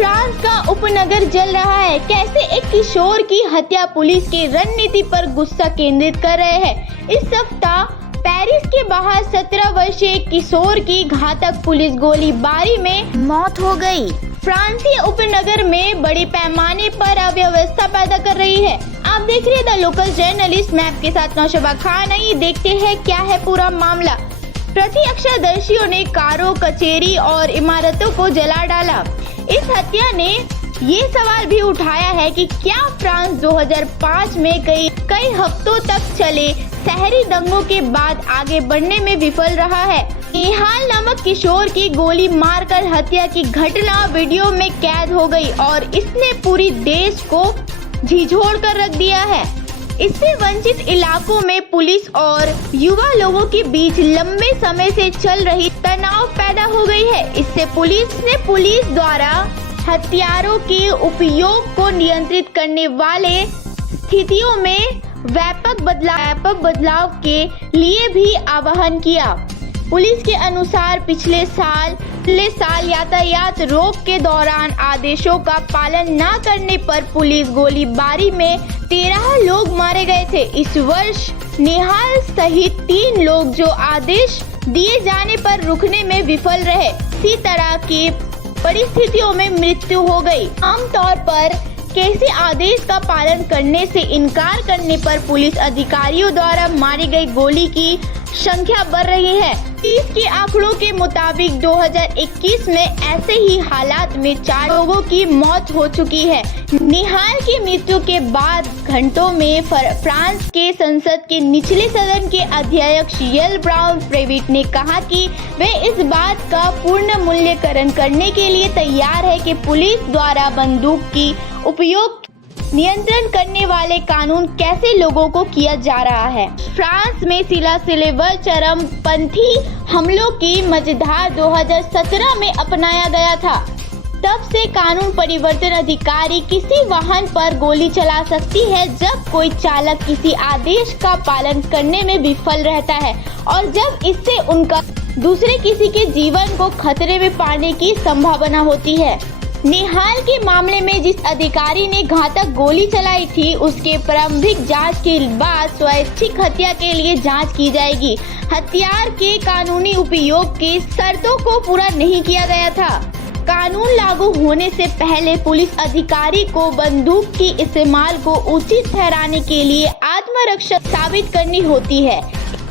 France का उपनगर जल रहा है। कैसे एक किशोर की हत्या पुलिस की रणनीति पर गुस्सा केंद्रित कर रहे हैं। इस सप्ताह पेरिस के बाहर 17 वर्षीय किशोर की घातक पुलिस गोलीबारी में मौत हो गई। फ्रांसीय उपनगर में बड़े पैमाने पर अव्यवस्था पैदा कर रही है। आप देख रहे हैं द लोकल जर्नलिस्ट, मैं आपके साथ नौशबा खान। आइए देखते हैं क्या है पूरा मामला। प्रत्यक्षदर्शियों ने कारों, कचेरी और इमारतों को जला डाला। इस हत्या ने ये सवाल भी उठाया है कि क्या फ्रांस 2005 में कई हफ्तों तक चले शहरी दंगों के बाद आगे बढ़ने में विफल रहा है। निहाल नामक किशोर की गोली मारकर हत्या की घटना वीडियो में कैद हो गई और इसने पूरी देश को झिझोड़ कर रख दिया है। इससे वंचित इलाकों में पुलिस और युवा लोगों के बीच लंबे समय से चल रही तनाव पैदा हो गई है। इससे पुलिस द्वारा हथियारों के उपयोग को नियंत्रित करने वाले स्थितियों में व्यापक बदलाव के लिए भी आह्वान किया। पुलिस के अनुसार पिछले साल यातायात रोक के दौरान आदेशों का पालन न करने पर पुलिस गोलीबारी में 13 लोग मारे गए थे। इस वर्ष निहाल सहित 3 लोग जो आदेश दिए जाने पर रुकने में विफल रहे, इसी तरह की परिस्थितियों में मृत्यु हो गई। आमतौर पर किसी आदेश का पालन करने से इनकार करने पर पुलिस अधिकारियों द्वारा मारी गई गोली की संख्या बढ़ रही है। पुलिस के आंकड़ों के मुताबिक 2021 में ऐसे ही हालात में 4 लोगों की मौत हो चुकी है। निहाल की मृत्यु के बाद घंटों में फ्रांस के संसद के निचले सदन के अध्यक्ष यल ब्राउन प्रेविट ने कहा कि वे इस बात का पूर्ण मूल्यांकन करने के लिए तैयार है कि पुलिस द्वारा बंदूक की उपयोग नियंत्रण करने वाले कानून कैसे लोगों को किया जा रहा है। फ्रांस में सिलसिलेवार चरमपंथी हमलों की मझधार 2017 में अपनाया गया था। तब से कानून परिवर्तन अधिकारी किसी वाहन पर गोली चला सकती है जब कोई चालक किसी आदेश का पालन करने में विफल रहता है और जब इससे उनका दूसरे किसी के जीवन को खतरे में पाने की संभावना होती है। निहाल के मामले में जिस अधिकारी ने घातक गोली चलाई थी उसके प्रारंभिक जांच के बाद स्वैच्छिक हत्या के लिए जांच की जाएगी। हथियार के कानूनी उपयोग की शर्तों को पूरा नहीं किया गया था। कानून लागू होने से पहले पुलिस अधिकारी को बंदूक की इस्तेमाल को उचित ठहराने के लिए आत्मरक्षा साबित करनी होती है।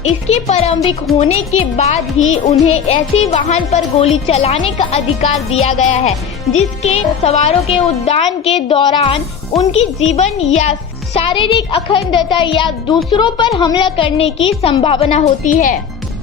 इसके प्रारंभिक होने के बाद ही उन्हें ऐसे वाहन पर गोली चलाने का अधिकार दिया गया है जिसके सवारों के उद्यान के दौरान उनकी जीवन या शारीरिक अखंडता या दूसरों पर हमला करने की संभावना होती है।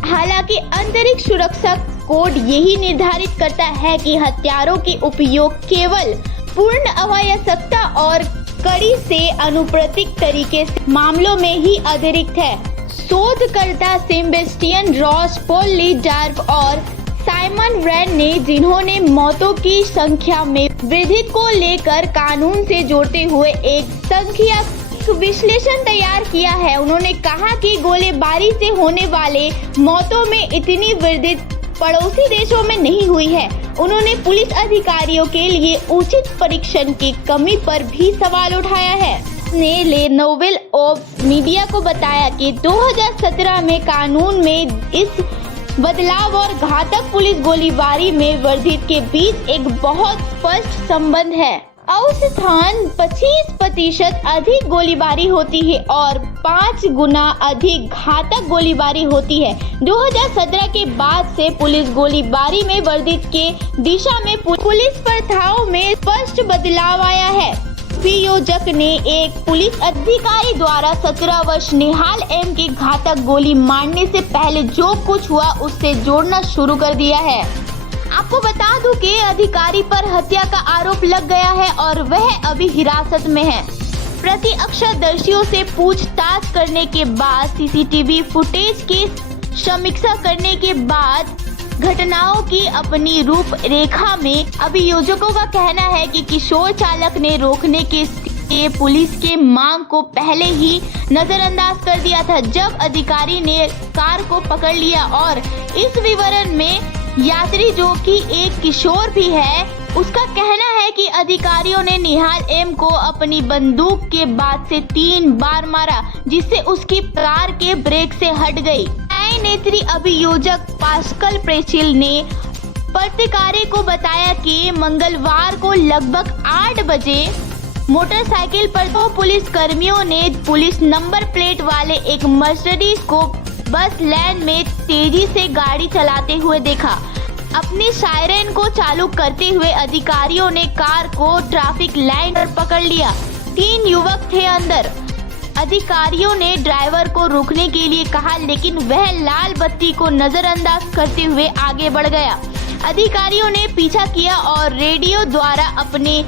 हालांकि आंतरिक सुरक्षा कोड यही निर्धारित करता है कि हथियारों के उपयोग केवल पूर्ण आवश्यकता और कड़ी से अनुप्रतिक तरीके से मामलों में ही अतिरिक्त है। शोधकर्ता सेबेस्टियन रॉस, पॉल ली डार्क और साइमन रैन ने, जिन्होंने मौतों की संख्या में वृद्धि को लेकर कानून से जोड़ते हुए एक सांख्यिकीय विश्लेषण तैयार किया है, उन्होंने कहा कि गोलीबारी से होने वाले मौतों में इतनी वृद्धि पड़ोसी देशों में नहीं हुई है। उन्होंने पुलिस अधिकारियों के लिए उचित परीक्षण की कमी पर भी सवाल उठाया है। ने ले नोवेल ऑफ मीडिया को बताया कि 2017 में कानून में इस बदलाव और घातक पुलिस गोलीबारी में वृद्धि के बीच एक बहुत स्पष्ट संबंध है। औसतन 25% अधिक गोलीबारी होती है और 5 गुना अधिक घातक गोलीबारी होती है। 2017 के बाद से पुलिस गोलीबारी में वृद्धि के दिशा में पुलिस प्रथाओं में स्पष्ट बदलाव आया है। अभियोजक ने एक पुलिस अधिकारी द्वारा 17 वर्ष निहाल एम की घातक गोली मारने से पहले जो कुछ हुआ उससे जोड़ना शुरू कर दिया है। आपको बता दूं कि अधिकारी पर हत्या का आरोप लग गया है और वह अभी हिरासत में है। प्रत्यक्षदर्शियों से पूछताछ करने के बाद सीसीटीवी फुटेज की समीक्षा करने के बाद घटनाओं की अपनी रूपरेखा में अभियोजकों का कहना है कि किशोर चालक ने रोकने के लिए पुलिस के मांग को पहले ही नजरअंदाज कर दिया था जब अधिकारी ने कार को पकड़ लिया और इस विवरण में यात्री जो कि एक किशोर भी है उसका कहना है कि अधिकारियों ने निहाल एम को अपनी बंदूक के बाद से 3 बार मारा, जिससे उसकी कार के ब्रेक से हट गई। न्याय नेत्री अभियोजक पास्कल प्रेचिल ने पत्रकारों को बताया कि मंगलवार को लगभग 8 बजे मोटरसाइकिल पर 2 पुलिस कर्मियों ने पुलिस नंबर प्लेट वाले एक मर्सिडीज को बस लेन में तेजी से गाड़ी चलाते हुए देखा। अपनी सायरन को चालू करते हुए अधिकारियों ने कार को ट्रैफिक लाइन पर पकड़ लिया। 3 युवक थे अंदर। अधिकारियों ने ड्राइवर को रुकने के लिए कहा, लेकिन वह लाल बत्ती को नजरअंदाज करते हुए आगे बढ़ गया। अधिकारियों ने पीछा किया और रेडियो द्वारा अपनी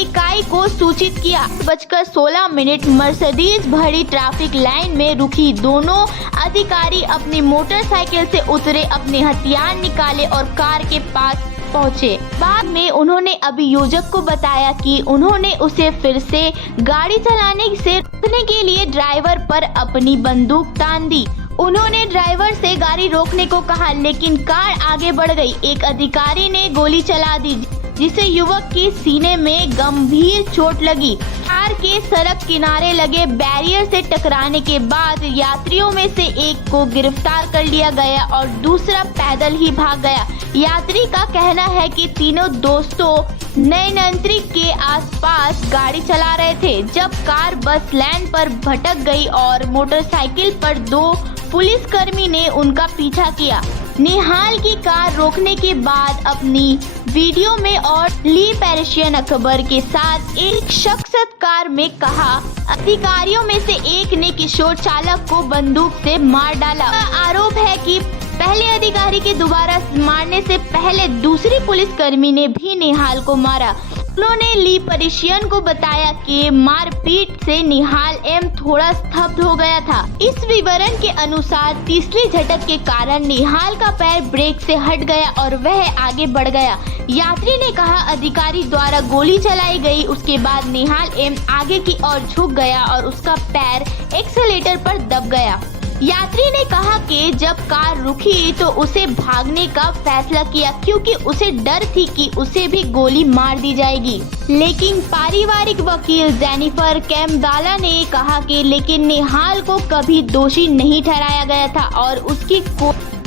इकाई को सूचित किया। 8:16 मर्सिडीज भरी ट्रैफिक लाइन में रुकी। दोनों अधिकारी अपनी मोटरसाइकिल से उतरे, अपने हथियार निकाले और कार के पास पहुंचे। बाद में उन्होंने अभियोजक को बताया कि उन्होंने उसे फिर से गाड़ी चलाने से रोकने के लिए ड्राइवर पर अपनी बंदूक तान दी। उन्होंने ड्राइवर से गाड़ी रोकने को कहा, लेकिन कार आगे बढ़ गई। एक अधिकारी ने गोली चला दी, जिससे युवक की सीने में गंभीर चोट लगी। कार के सड़क किनारे लगे बैरियर से टकराने के बाद यात्रियों में से एक को गिरफ्तार कर लिया गया और दूसरा पैदल ही भाग गया। यात्री का कहना है कि तीनों दोस्तों नैनंत्री के आसपास गाड़ी चला रहे थे जब कार बस लैंड पर भटक गई और मोटरसाइकिल पर 2 पुलिसकर्मी ने उनका पीछा किया। निहाल की कार रोकने के बाद अपनी वीडियो में और ली पेरिशियन अखबार के साथ एक शख्स कार में कहा, अधिकारियों में से एक ने किशोर चालक को बंदूक से मार डाला। आरोप है कि पहले अधिकारी के दोबारा मारने से पहले दूसरी पुलिसकर्मी ने भी निहाल को मारा। उन्होंने ली पेरिशियन को बताया कि मारपीट से निहाल एम थोड़ा स्तब्ध हो गया था। इस विवरण के अनुसार तीसरी झटक के कारण निहाल का पैर ब्रेक से हट गया और वह आगे बढ़ गया। यात्री ने कहा, अधिकारी द्वारा गोली चलाई गई। उसके बाद निहाल एम आगे की ओर झुक गया और उसका पैर एक्सेलेरेटर पर दब गया। यात्री ने कहा कि जब कार रुकी तो उसे भागने का फैसला किया, क्योंकि उसे डर थी कि उसे भी गोली मार दी जाएगी। लेकिन पारिवारिक वकील जेनिफर कैम्पबेल ने कहा कि लेकिन निहाल को कभी दोषी नहीं ठहराया गया था और उसकी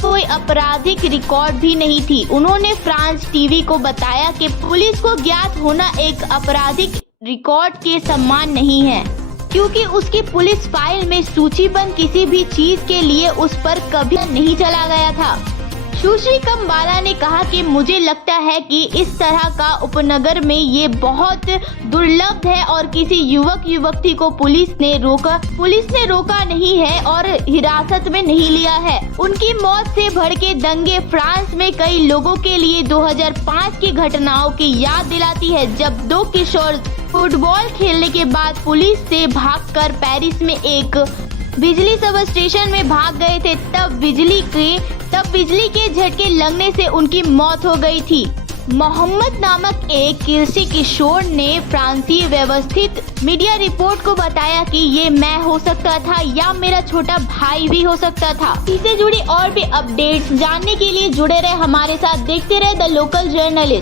कोई आपराधिक रिकॉर्ड भी नहीं थी। उन्होंने फ्रांस टीवी को बताया कि पुलिस को ज्ञात होना एक आपराधिक रिकॉर्ड के समान नहीं है, क्योंकि उसकी पुलिस फाइल में सूचीबद्ध किसी भी चीज के लिए उस पर कभी नहीं चला गया था। सुश्री कैम्पबेल ने कहा कि मुझे लगता है कि इस तरह का उपनगर में ये बहुत दुर्लभ है और किसी युवती को पुलिस ने रोका नहीं है और हिरासत में नहीं लिया है। उनकी मौत से भड़के दंगे फ्रांस में कई लोगों के लिए 2005 की घटनाओं की याद दिलाती है, जब 2 किशोर फुटबॉल खेलने के बाद पुलिस से भागकर पेरिस में एक बिजली सब स्टेशन में भाग गए थे। तब बिजली के झटके लगने से उनकी मौत हो गई थी। मोहम्मद नामक एक कृषि किशोर ने फ्रांसीसी व्यवस्थित मीडिया रिपोर्ट को बताया कि ये मैं हो सकता था या मेरा छोटा भाई भी हो सकता था। इससे जुड़ी और भी अपडेट्स जानने के लिए जुड़े रहे हमारे साथ। देखते रहे द लोकल जर्नलिस्ट।